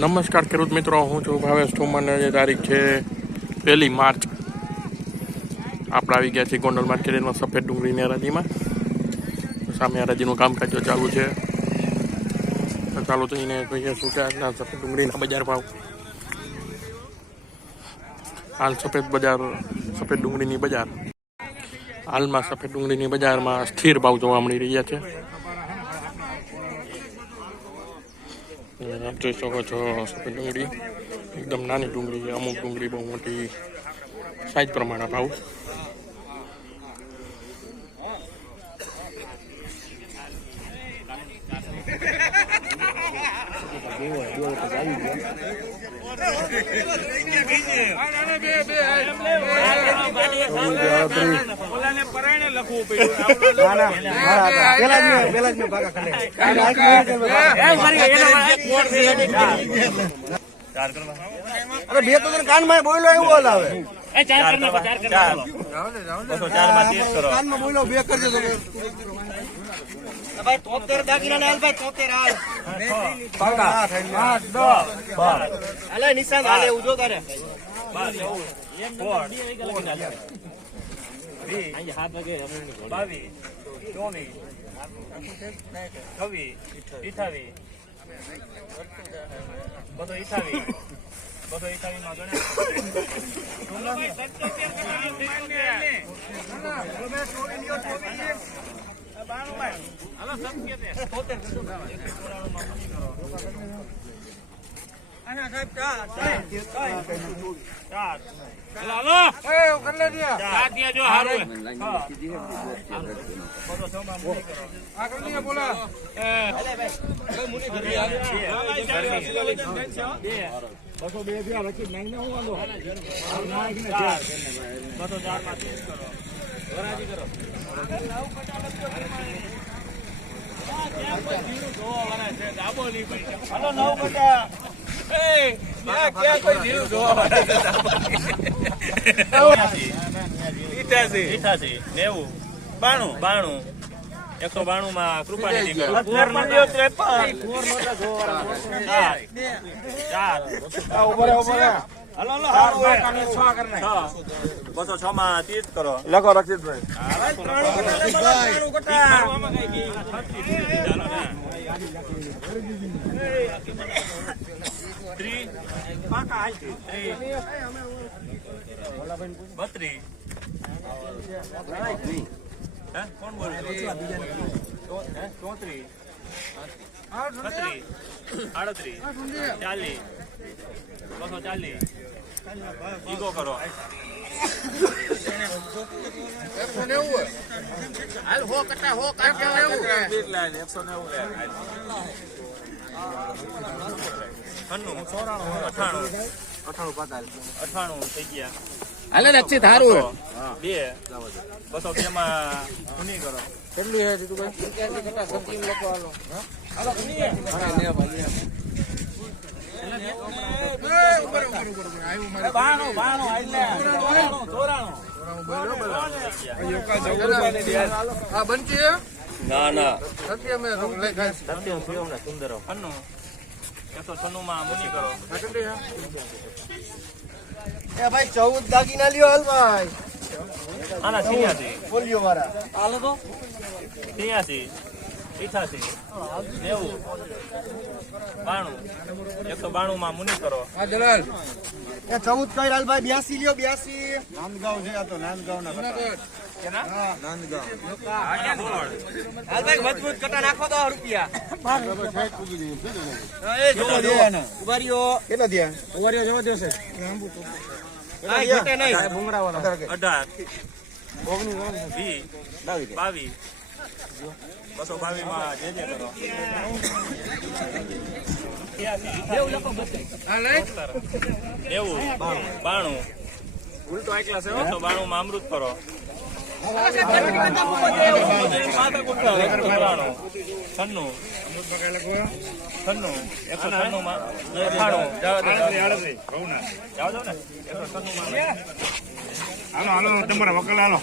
નમસ્કાર ખેડૂત મિત્રો, હું છું ભાવેશ ઠુમર. જે તારીખ છે 1 માર્ચ. આપણે આવી ગયા છીએ ગોંડલ માર્કેટમાં સફેદ ડુંગળીની હરાજીમાં. સામે હરાજીનું કામકાજ ચાલુ છે. ચાલો તો એને કહીએ શું છે આજના સફેદ ડુંગળીના બજાર ભાવ. હાલ સફેદ ડુંગળીની બજાર હાલમાં સફેદ ડુંગળીની બજારમાં સ્થિર ભાવ જોવા મળી રહ્યા છે. આપ જોઈ શકો છો સફેદ ડુંગળી એકદમ નાની ડુંગળી, અમુક ડુંગળી બહુ મોટી સાઈઝ પ્રમાણે ભાવ. અરે બે તો કાન માં બોલો એવું બોલાવે કાનમાં બોલો બે કરજો ભાઈ 73 દાગીના ને હાલ ભાઈ 73 હાલ નિશાન હાલે ઉજો તારે માં કૃપાની બસો 6 માં 30 કરો લખો રક્ષિતભાઈ. કોણ બોલે 34 38 40 240 ઈગો કરો. હાલ હો કટા હો કાઢ્યા 98 થઈ ગયા. હાલે રક્ષી થારું 202 માં સુની કરો. કેટલી હે તું ભાઈ? 85 કટા સબ્જી લખો હાલો. હાલો સુની હા ને ભાઈ ભાઈ 14 દાગીના લ્યો હાલ ભાઈ. આના 86 પોલિયો વાળા હાલો તો 86 88 90 92 192 માં મુની કરો. હા દલાલ એ 14 કઈ હાલ ભાઈ 82 લ્યો 82 નાંદગાંવ છે. આ તો નાંદગાંવ ના કેના હા નાંદગાંવ હાલ ભાઈ મજબૂત કટા નાખો તો રૂપિયા એ જોવો દે ને ઉભારીઓ કેટલા દિયા ઉભારીઓ જોવો દેશે લાંબુ તો આ ઘટે નહીં ભૂંગરા વાળા 18 19 20 22 222 માં જે કરો. ઉલટો એકલા છે 92 માં અમૃત કરો. 96 તમારા વકલ હાલો.